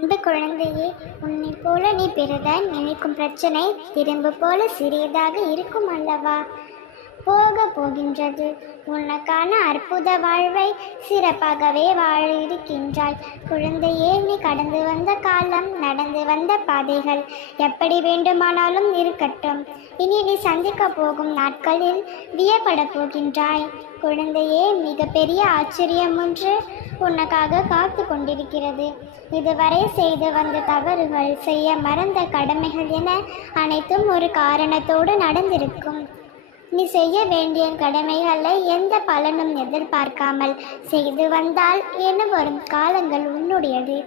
அன்பு குழந்தையே, உன்னை போல நீ பெரிதாய் நினைக்கும் பிரச்சனை திரும்ப போல சிறியதாக இருக்கும் அல்லவா? போக போகின்றது. உனக்கான அற்புத வாழ்வை சிறப்பாகவே வாழ இருக்கின்றாய். குழந்தையே, நீ கடந்து வந்த காலம், நடந்து வந்த பாதைகள் எப்படி வேண்டுமானாலும் இருக்கட்டும். இனி நீ சந்திக்க போகும் நாட்களில் வியப்பட போகின்றாய். குழந்தையே, மிகப்பெரிய ஆச்சரியம் ஒன்று உனக்காக காத்து கொண்டிருக்கிறது. இதுவரை செய்து வந்த தவறுகள், செய்ய மறந்த கடமைகள் என அனைத்தும் ஒரு காரணத்தோடு நடந்திருக்கும். நீ செய்ய வேண்டிய கடமைகளை எந்த பலனும் எதிர்பார்க்காமல் செய்து வந்தால் என வரும் காலங்கள் உன்னுடையது.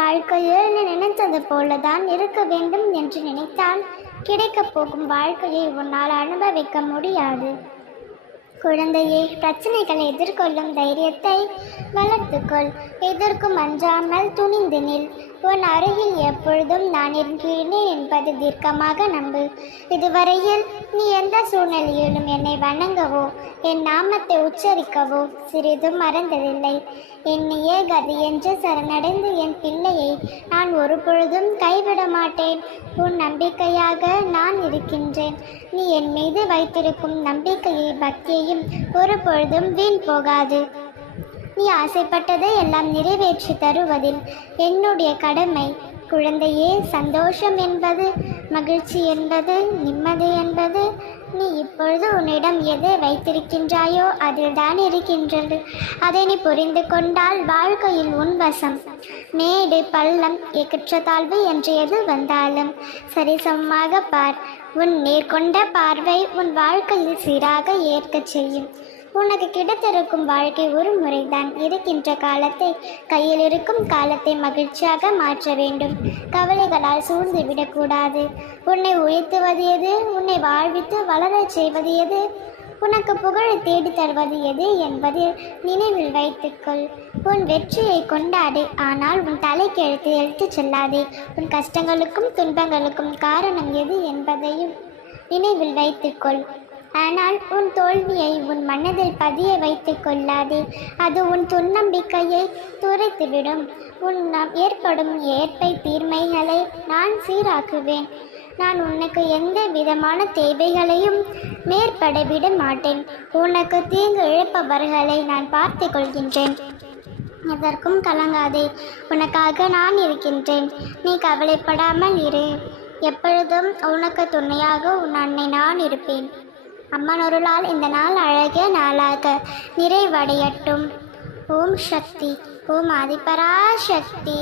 வாழ்க்கையில் நீ நினைத்தது போலதான் இருக்க வேண்டும் என்று நினைத்தால் கிடைக்கப் போகும் வாழ்க்கையை உன்னால் அனுபவிக்க முடியாது. குழந்தையே, பிரச்சனைகளை எதிர்கொள்ளும் தைரியத்தை வளர்த்துக்கொள். எதற்கும் அஞ்சாமல் துணிந்து நில். உன் அருகில் எப்பொழுதும் நான் இருக்கிறேன் என்பது தீர்க்கமாக நம்பு. இதுவரையில் நீ எந்த சூழ்நிலையிலும் என்னை வணங்கவோ என் நாமத்தை உச்சரிக்கவோ சிறிதும் மறந்ததில்லை. என்னையே கதி என்று சரணடைந்து என் பிள்ளையை நான் ஒரு பொழுதும் கைவிட மாட்டேன். உன் நம்பிக்கையாக நான் இருக்கின்றேன். நீ என் மீது வைத்திருக்கும் நம்பிக்கையை, பக்தியையும் ஒரு பொழுதும் வீண் போகாது. நீ ஆசைப்பட்டதை எல்லாம் நிறைவேற்றி தருவதில் என்னுடைய கடமை. குழந்தையே, சந்தோஷம் என்பது, மகிழ்ச்சி என்பது, நிம்மதி என்பது நீ இப்பொழுது உன்னிடம் எதை வைத்திருக்கின்றாயோ அதில் தான் இருக்கின்றது. அதை நீ புரிந்து கொண்டால் வாழ்க்கையில் உன் வசம். மேடு பள்ளம் ஏற்றத்தாழ்வு என்று எது வந்தாலும் சரிசமமாக பார். உன் நேர்கொண்ட பார்வை உன் வாழ்க்கையில் சீராக ஏற்கச் செய்யும். உனக்கு கிடைத்திருக்கும் வாழ்க்கை ஒரு முறைதான். இருக்கின்ற காலத்தை, கையில் இருக்கும் காலத்தை மகிழ்ச்சியாக மாற்ற வேண்டும். கவலைகளால் சூழ்ந்து விடக்கூடாது. உன்னை உயர்த்துவது எது, உன்னை வாழ்வித்து வளரச் செய்வது எது, உனக்கு புகழை தேடி தருவது எது என்பதை நினைவில் வைத்துக்கொள். உன் வெற்றியை கொண்டாடு, ஆனால் உன் தலைக்கு எழுத்துச் செல்லாதே. உன் கஷ்டங்களுக்கும் துன்பங்களுக்கும் காரணம் எது என்பதையும் நினைவில் வைத்துக்கொள். ஆனால் உன் தோல்வியை உன் மனதில் பதிய வைத்து கொள்ளாதே. அது உன் துன்னம்பிக்கையை துரைத்துவிடும். ஏற்படும் ஏற்பை தீர்மைகளை நான் சீராக்குவேன். நான் உனக்கு எந்த விதமான தேவைகளையும் மேற்பட விட மாட்டேன். உனக்கு தீங்கு இழப்பவர்களை நான் பார்த்து கொள்கின்றேன். எதற்கும் கலங்காதே. உனக்காக நான் இருக்கின்றேன். நீ கவலைப்படாமல் இரு. எப்பொழுதும் உனக்கு துணையாக உன் அன்னை நான் இருப்பேன். அம்மன் அருளால் இந்த நாள் அழகிய நாளாக நிறைவடையட்டும். ஓம் சக்தி. ஓம் ஆதிபராசக்தி.